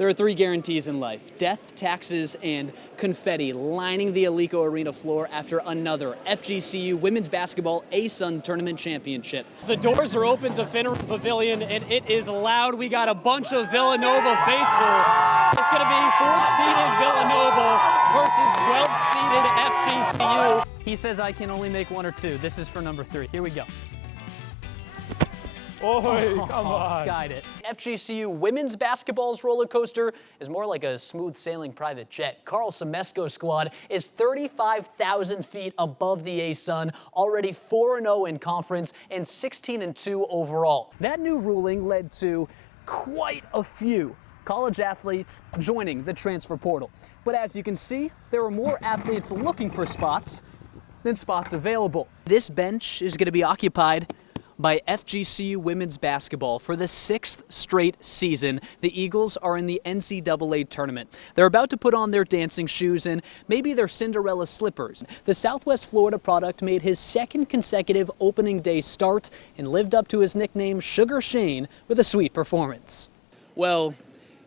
There are 3 guarantees in life: death, taxes, and confetti lining the Alico Arena floor after another FGCU Women's Basketball ASUN Tournament Championship. The doors are open to Finner Pavilion, and it is loud. We got a bunch of Villanova faithful. It's going to be 4th-seeded Villanova versus 12th-seeded FGCU. He says I can only make 1 or 2. This is for number 3. Here we go. Oh, come on. Skied it. FGCU women's basketball's roller coaster is more like a smooth sailing private jet. Carl Semesco's squad is 35,000 feet above the ASUN, already 4-0 in conference and 16-2 overall. That new ruling led to quite a few college athletes joining the transfer portal. But as you can see, there are more athletes looking for spots than spots available. This bench is going to be occupied by FGCU women's basketball for the 6th straight season. The Eagles are in the NCAA tournament. They're about to put on their dancing shoes and maybe their Cinderella slippers. The Southwest Florida product made his 2nd consecutive opening day start and lived up to his nickname Sugar Shane with a sweet performance. Well,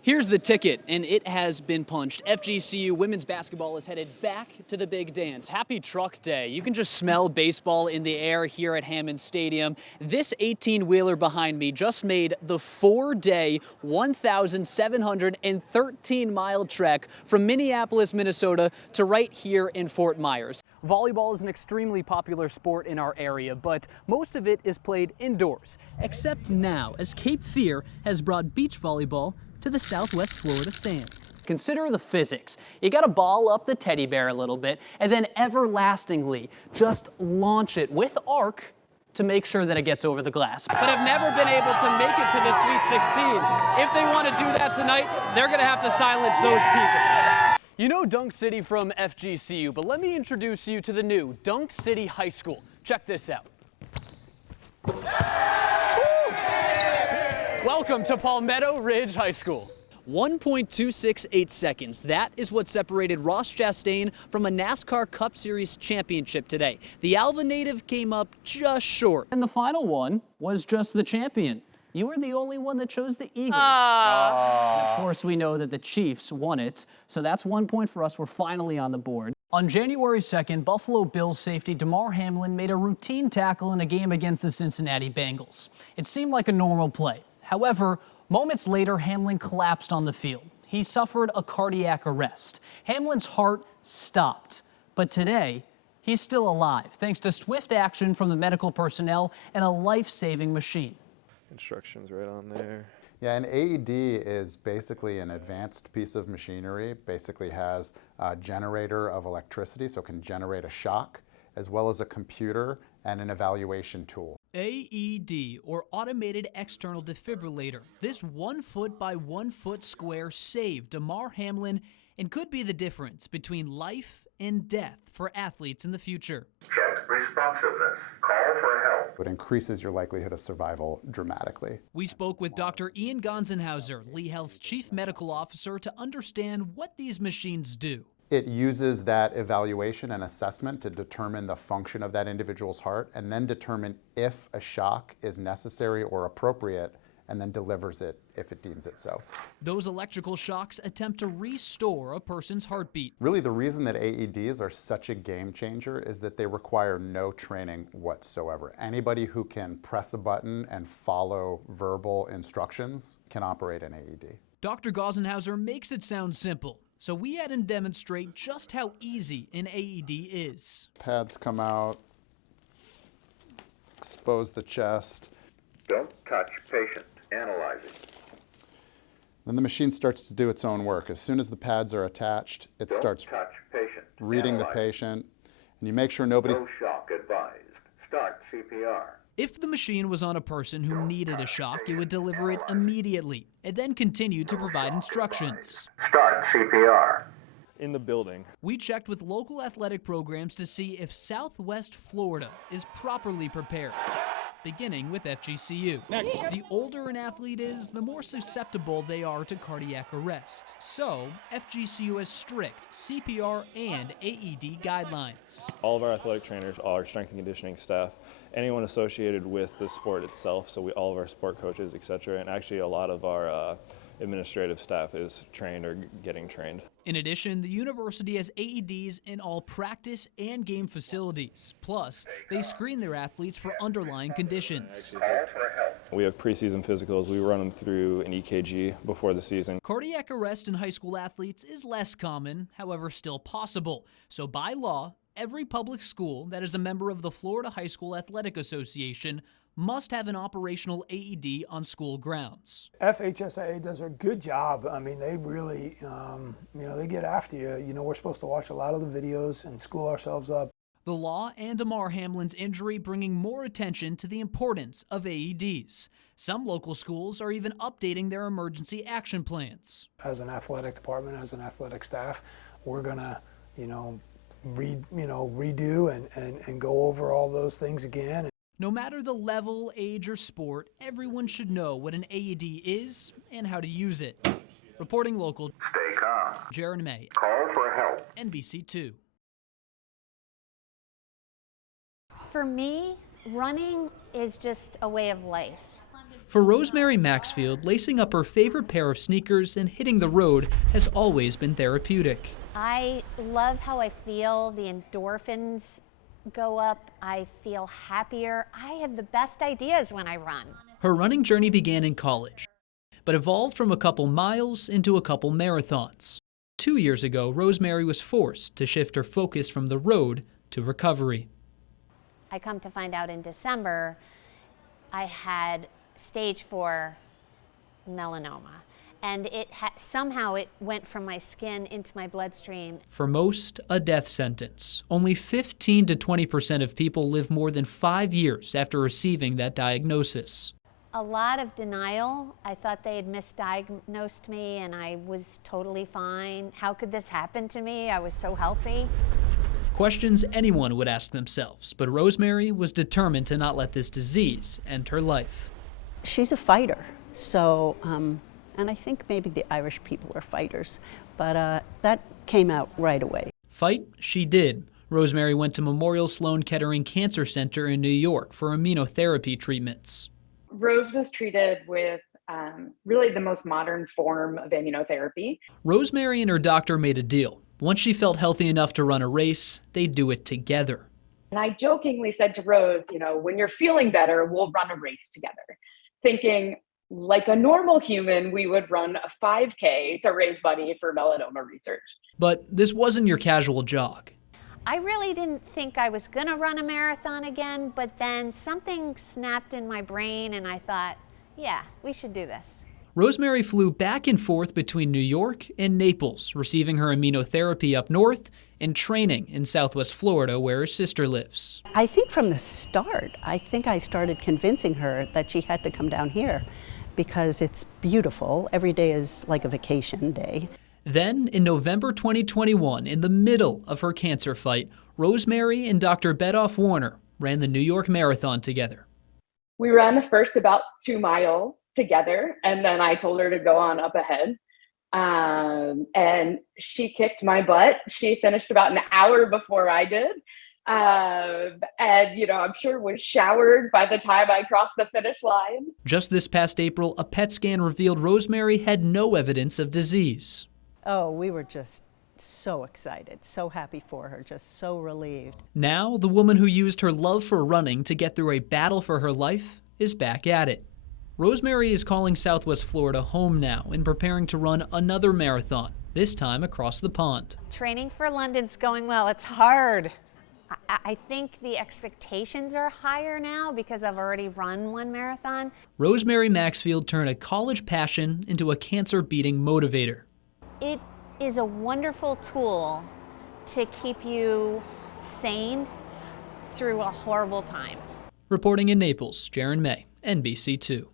here's the ticket, and it has been punched. FGCU women's basketball is headed back to the big dance. Happy Truck Day. You can just smell baseball in the air here at Hammond Stadium. This 18-wheeler behind me just made the 4-day, 1,713-mile trek from Minneapolis, Minnesota to right here in Fort Myers. Volleyball is an extremely popular sport in our area, but most of it is played indoors, except now, as Cape Fear has brought beach volleyball to the Southwest Florida sand. Consider the physics. You gotta ball up the teddy bear a little bit and then everlastingly just launch it with arc to make sure that it gets over the glass. But have never been able to make it to the Sweet 16. If they want to do that tonight, they're gonna have to silence those people. You know Dunk City from FGCU, but let me introduce you to the new Dunk City High School. Check this out. Welcome to Palmetto Ridge High School. 1.268 seconds. That is what separated Ross Chastain from a NASCAR Cup Series championship today. The Alva native came up just short. And the final one was just the champion. You were the only one that chose the Eagles. And of course, we know that the Chiefs won it, so that's 1 point for us. We're finally on the board. On January 2nd, Buffalo Bills safety Damar Hamlin made a routine tackle in a game against the Cincinnati Bengals. It seemed like a normal play. However, moments later, Hamlin collapsed on the field. He suffered a cardiac arrest. Hamlin's heart stopped, but today, he's still alive, thanks to swift action from the medical personnel and a life-saving machine. Instructions right on there. Yeah, an AED is basically an advanced piece of machinery, basically has a generator of electricity, so it can generate a shock, as well as a computer and an evaluation tool. AED, or Automated External Defibrillator. This 1 foot by 1 foot square saved Damar Hamlin and could be the difference between life and death for athletes in the future. Check responsiveness. Call for help. It increases your likelihood of survival dramatically. We spoke with Dr. Ian Gonzenhauser, Lee Health's Chief Medical Officer, to understand what these machines do. It uses that evaluation and assessment to determine the function of that individual's heart and then determine if a shock is necessary or appropriate, and then delivers it if it deems it so. Those electrical shocks attempt to restore a person's heartbeat. Really, the reason that AEDs are such a game changer is that they require no training whatsoever. Anybody who can press a button and follow verbal instructions can operate an AED. Dr. Gonzenhauser makes it sound simple, so we had him demonstrate just how easy an AED is. Pads come out, expose the chest. Don't touch patient. Analyzing. Then the machine starts to do its own work. As soon as the pads are attached, it starts touch patient. reading the patient, and you make sure nobody's... No shock advised. Start CPR. If the machine was on a person who needed a shock, it would deliver it immediately and then continue to provide instructions. Start CPR. In the building. We checked with local athletic programs to see if Southwest Florida is properly prepared, beginning with FGCU. Next. The older an athlete is, the more susceptible they are to cardiac arrest. So, FGCU has strict CPR and AED guidelines. All of our athletic trainers are strength and conditioning staff, anyone associated with the sport itself, so all of our sport coaches, etc., and actually a lot of our administrative staff is trained or getting trained. In addition, the university has AEDs in all practice and game facilities. Plus, they screen their athletes for underlying conditions. Call for help. We have preseason physicals. We run them through an EKG before the season. Cardiac arrest in high school athletes is less common, however, still possible. So by law, every public school that is a member of the Florida High School Athletic Association must have an operational AED on school grounds. FHSAA does a good job. I mean, they really, they get after you. You know, we're supposed to watch a lot of the videos and school ourselves up. The law and Damar Hamlin's injury bringing more attention to the importance of AEDs. Some local schools are even updating their emergency action plans. As an athletic department, as an athletic staff, we're gonna, redo and go over all those things again. No matter the level, age, or sport, everyone should know what an AED is and how to use it. Reporting local, Stay calm. Jaron May, Call for help. NBC2. For me, running is just a way of life. For Rosemary Maxfield, lacing up her favorite pair of sneakers and hitting the road has always been therapeutic. I love how I feel. The endorphins go up. I feel happier. I have the best ideas when I run. Her running journey began in college, but evolved from a couple miles into a couple marathons. 2 years ago, Rosemary was forced to shift her focus from the road to recovery. I come to find out in December, I had stage 4 melanoma. And somehow it went from my skin into my bloodstream. For most, a death sentence. Only 15 to 20% of people live more than 5 years after receiving that diagnosis. A lot of denial. I thought they had misdiagnosed me and I was totally fine. How could this happen to me? I was so healthy. Questions anyone would ask themselves, but Rosemary was determined to not let this disease end her life. She's a fighter, so and I think maybe the Irish people are fighters, but that came out right away. Fight she did. Rosemary went to Memorial Sloan Kettering Cancer Center in New York for immunotherapy treatments. Rose was treated with really the most modern form of immunotherapy. Rosemary and her doctor made a deal. Once she felt healthy enough to run a race, they'd do it together. And I jokingly said to Rose, when you're feeling better, we'll run a race together. Thinking, like a normal human, we would run a 5K to raise money for melanoma research. But this wasn't your casual jog. I really didn't think I was gonna run a marathon again, but then something snapped in my brain and I thought, yeah, we should do this. Rosemary flew back and forth between New York and Naples, receiving her immunotherapy up north and training in Southwest Florida, where her sister lives. I think from the start, I started convincing her that she had to come down here because it's beautiful. Every day is like a vacation day. Then, in November 2021, in the middle of her cancer fight, Rosemary and Dr. Bedoff Warner ran the New York Marathon together. We ran the first about 2 miles together, and then I told her to go on up ahead. And she kicked my butt. She finished about an hour before I did. I'm sure was showered by the time I crossed the finish line. Just this past April, a PET scan revealed Rosemary had no evidence of disease. Oh, we were just so excited, so happy for her, just so relieved. Now, the woman who used her love for running to get through a battle for her life is back at it. Rosemary is calling Southwest Florida home now and preparing to run another marathon, this time across the pond. Training for London's going well. It's hard. I think the expectations are higher now because I've already run one marathon. Rosemary Maxfield turned a college passion into a cancer-beating motivator. It is a wonderful tool to keep you sane through a horrible time. Reporting in Naples, Jaron May, NBC2.